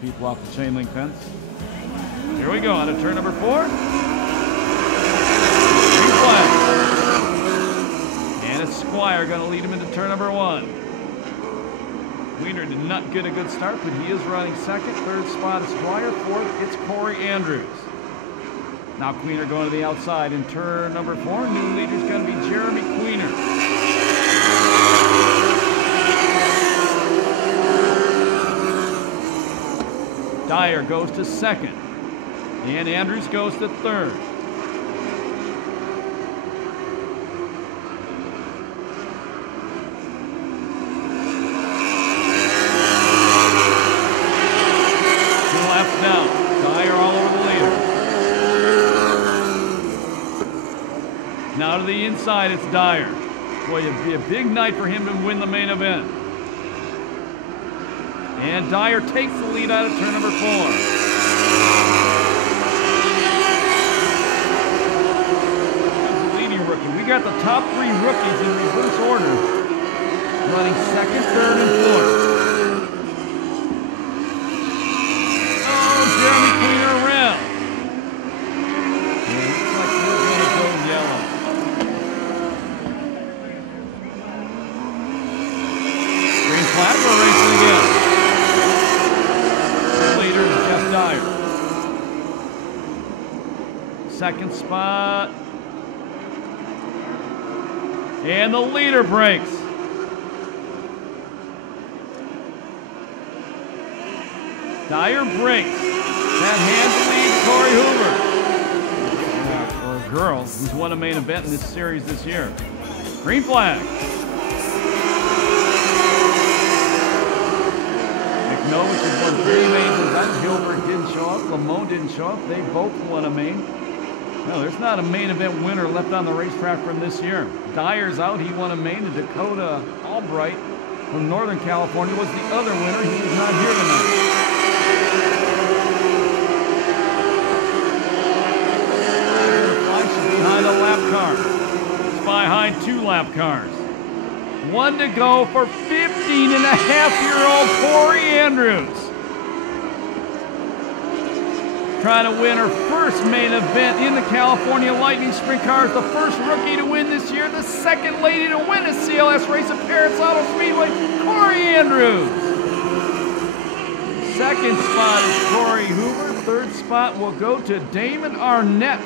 people off the chain link fence. Here we go on to turn number 4. Green flag. And it's Squire going to lead him into turn number 1. Queener did not get a good start, but he is running second. Third spot is Squire. Fourth, it's Cori Andrews. Now Queener going to the outside in turn number 4. New leader is going to be Jeremy Queener. Dyer goes to second. And Andrews goes to third. Down. Dyer all over the leader. Now to the inside, it's Dyer. Boy, it'd be a big night for him to win the main event. And Dyer takes the lead out of turn number 4. The leading rookie. We got the top 3 rookies in reverse order, running second, third, and fourth. We're racing again. Leader is Jeff Dyer. Second spot. And the leader breaks. Dyer breaks. That hands the lead, Cori Hoover. For a girl who's won a main event in this series this year. Green flag. Novich has won 3 mains events. Gilbert didn't show up. Lamone didn't show up. They both won a main. No, there's not a main event winner left on the racetrack from this year. Dyer's out. He won a main. And Dakota Albright from Northern California was the other winner. He is not here tonight. Behind a lap car. It's behind 2 lap cars. 1 to go for 15-and-a-half-year-old Cori Andrews. Trying to win her first main event in the California Lightning Sprint Cars. The first rookie to win this year. The second lady to win a CLS race at Perris Auto Speedway, Cori Andrews. Second spot is Cori Hoover. Third spot will go to Damon Arnett.